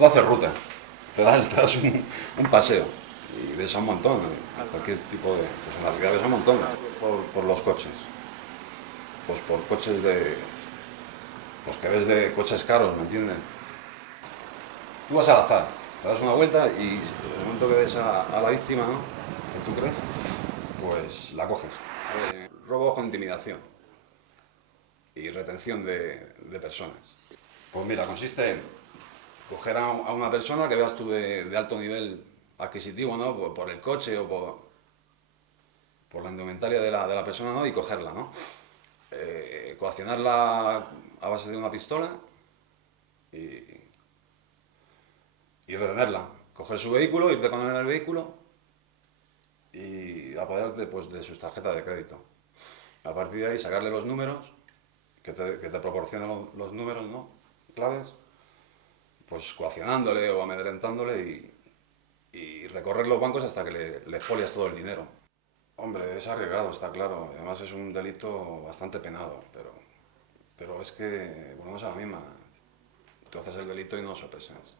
Tú haces ruta, te das un paseo y ves a un montón, cualquier tipo de... Pues en la ciudad ves a un montón, por los coches. Pues por coches de... Pues que ves de coches caros, ¿me entiendes? Tú vas al azar, te das una vuelta y en el momento que ves a la víctima, ¿no? ¿Que tú crees? Pues la coges. Robo con intimidación y retención de personas. Pues mira, consiste en coger a una persona que veas tú de alto nivel adquisitivo, ¿no? Por el coche o por la indumentaria de la persona, ¿no? Y cogerla, ¿no? Coaccionarla a base de una pistola y, y retenerla. Coger su vehículo, irte con él en el vehículo y apoderarte pues, de sus tarjetas de crédito. A partir de ahí sacarle los números, que te proporcionen los números, ¿no? Claves, pues coaccionándole o amedrentándole y recorrer los bancos hasta que le expolias todo el dinero. Hombre, es arriesgado, está claro. Además es un delito bastante penado, pero es que volvemos a la misma. Tú haces el delito y no sopesas.